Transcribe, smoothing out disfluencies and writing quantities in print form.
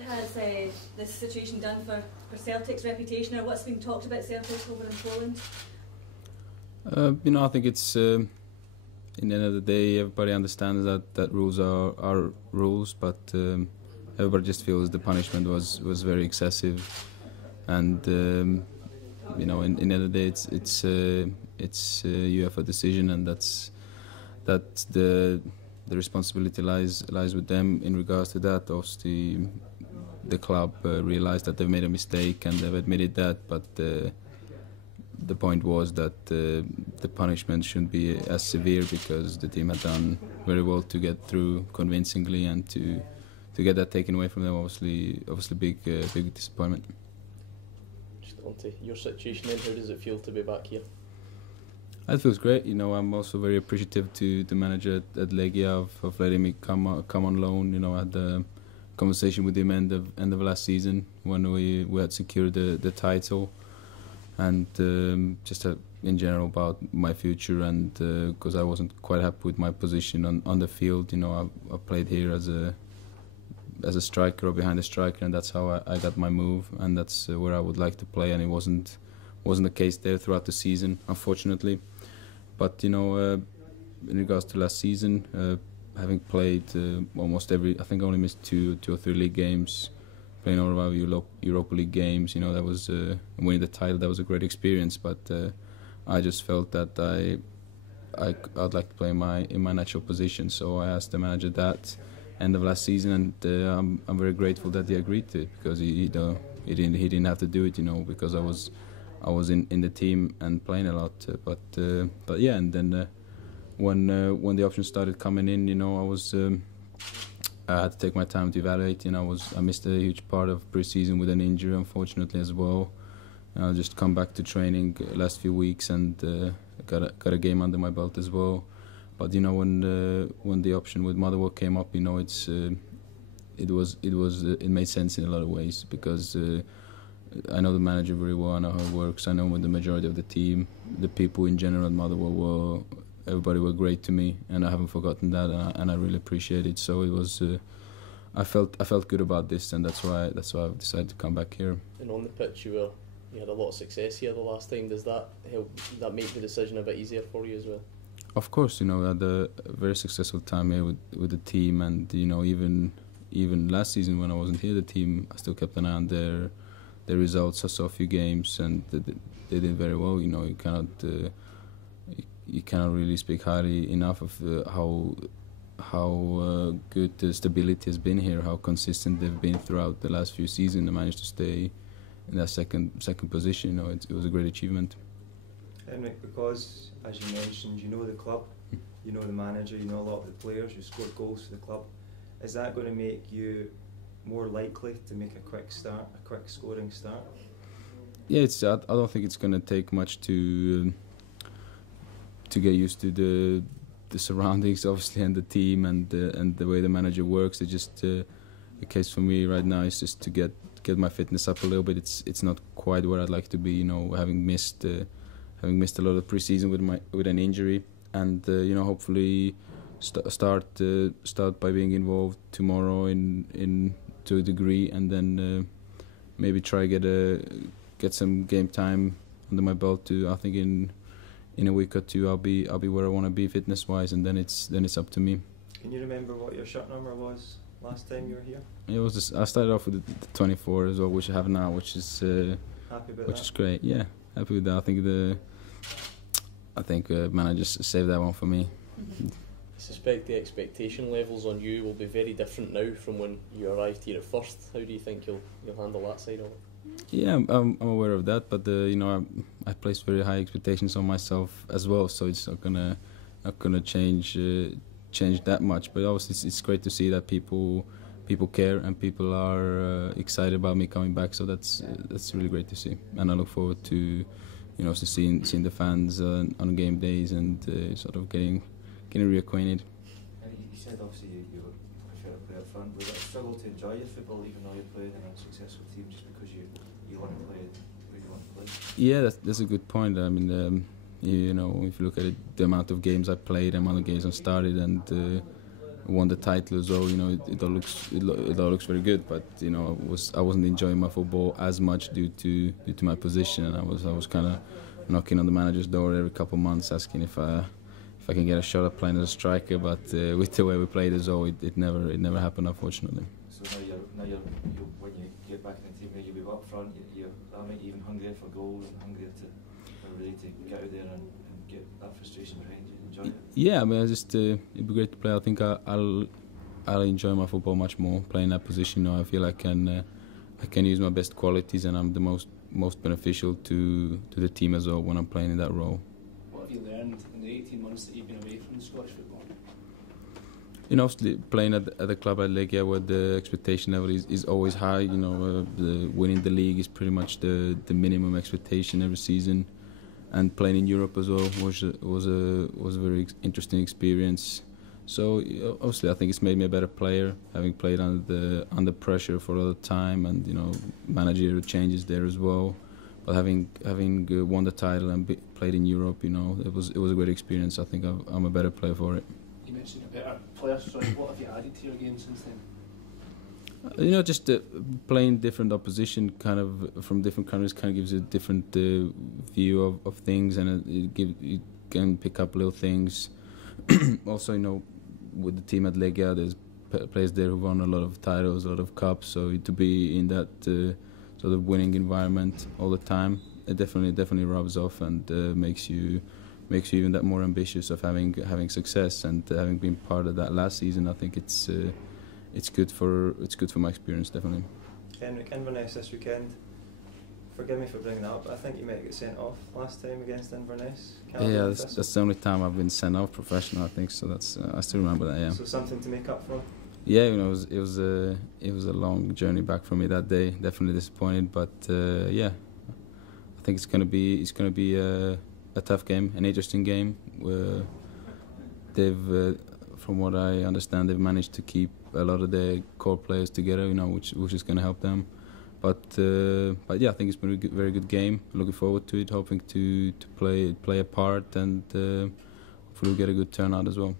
what has this situation done for Celtic's reputation, or what's been talked about Celtic over in Poland? I think it's in the end of the day, everybody understands that rules are rules, but everybody just feels the punishment was very excessive, and in the end of the day, it's UEFA decision, and that's the responsibility lies with them in regards to that. Obviously, the club realised that they've made a mistake and they've admitted that, but the point was that the punishment shouldn't be as severe because the team had done very well to get through convincingly, and to get that taken away from them, obviously big disappointment. Just on to your situation then, how does it feel to be back here? It feels great. I'm also very appreciative to the manager at Legia of letting me come on loan. I had a conversation with him end of last season when we had secured the title, and just in general about my future, and because I wasn't quite happy with my position on the field. I played here as a striker or behind the striker, and that's how I got my move, and that's where I would like to play, and it wasn't the case there throughout the season, unfortunately. But in regards to last season, having played almost every, I think I only missed two or three league games, playing all of our Europa League games, that was winning the title. That was a great experience. But I just felt that I'd like to play in my natural position. So I asked the manager that end of last season, and I'm very grateful that he agreed to it, because he didn't have to do it, because I was in the team and playing a lot. But yeah, and then when the options started coming in, I had to take my time to evaluate. I missed a huge part of pre-season with an injury, unfortunately, as well. I just come back to training last few weeks, and got a game under my belt as well. But when the option with Motherwell came up, it made sense in a lot of ways, because I know the manager very well. I know how it works. I know with the majority of the team, the people in general at Motherwell everybody were great to me, and I haven't forgotten that, and I really appreciate it. So it was, I felt good about this, and that's why I've decided to come back here. And on the pitch, you had a lot of success here the last time. Does that help? Does that make the decision a bit easier for you as well? Of course, I had a very successful time here with the team, and even last season when I wasn't here, the team, I still kept an eye on their results. I saw a few games, and they did very well. You cannot really speak highly enough of how good the stability has been here, how consistent they've been throughout the last few seasons. They managed to stay in that second position. It was a great achievement. Henrik, because as you mentioned, you know the club, you know the manager, you know a lot of the players, you scored goals for the club. Is that going to make you more likely to make a quick scoring start? Yeah, I don't think it's going to take much to get used to the surroundings, obviously, and the team, and the way the manager works. It's just the case for me right now is just to get my fitness up a little bit. It's not quite where I'd like to be, having missed a lot of pre-season with an injury, and hopefully start by being involved tomorrow to a degree, and then maybe try get some game time under my belt. I think in a week or two I'll be where I want to be fitness wise, and then it's up to me. Can you remember what your shirt number was last time you were here? It was I started off with the 24 as well, which I have now, which is happy about which that? Is great. Yeah, happy with that. I think managers saved that one for me. I suspect the expectation levels on you will be very different now from when you arrived here at first. How do you think you'll handle that side of it? Yeah, I'm aware of that, but I place very high expectations on myself as well, so it's not gonna change that much. But obviously, it's great to see that people care and people are excited about me coming back. So that's really great to see, and I look forward to seeing the fans on game days and sort of getting reacquainted. You said obviously you prefer to play up front. Was it a struggle to enjoy your football even though you're playing in a successful team, just because you want to play where you want to play? Yeah, that's a good point. I mean, if you look at it, the amount of games I played, the amount of games I started, and won the title as well. You know, it all looks very good, but you know, I wasn't enjoying my football as much due to my position, and I was kind of knocking on the manager's door every couple of months asking if I can get a shot at playing as a striker, but with the way we played as well, it never happened, unfortunately. So now you're when you get back in the team, you'll be up front. That make you even hungrier for goals and hungrier to really to get out there and get that frustration behind you and enjoy it. Yeah, I mean, it'd be great to play. I think I'll enjoy my football much more playing that position. You know, I feel I can use my best qualities, and I'm the most beneficial to the team as well when I'm playing in that role. What have you learned in the 18 months that you've been away from Scottish football? You know, playing at a club like Legia where the expectation level is always high. You know, winning the league is pretty much the minimum expectation every season, and playing in Europe as well was a very interesting experience. So obviously, I think it's made me a better player, having played under pressure for a lot of time, and you know, managerial changes there as well. But having won the title and played in Europe, you know, it was a great experience. I think I'm a better player for it. You mentioned a better player. Sorry, what have you added to your game since then? You know, just playing different opposition, kind of from different countries, kind of gives you a different view of things, and you can pick up little things. Also, you know, with the team at Legia, there's players there who won a lot of titles, a lot of cups. So to be in that sort of winning environment all the time, it definitely rubs off and makes you even that more ambitious of having success. And having been part of that last season, I think it's good for my experience, definitely. Henrik, Inverness this weekend. Forgive me for bringing that up, but I think you might get sent off last time against Inverness. Yeah, that's the only time I've been sent off professional, I think. So that's I still remember that. Yeah. So something to make up for. Yeah, you know, it was a long journey back for me that day. Definitely disappointed, but yeah, I think it's gonna be a tough game, an interesting game. They've, from what I understand, they've managed to keep a lot of their core players together, you know, which is going to help them. But yeah, I think it's been a very good game. Looking forward to it, hoping to play a part, and hopefully we'll get a good turnout as well.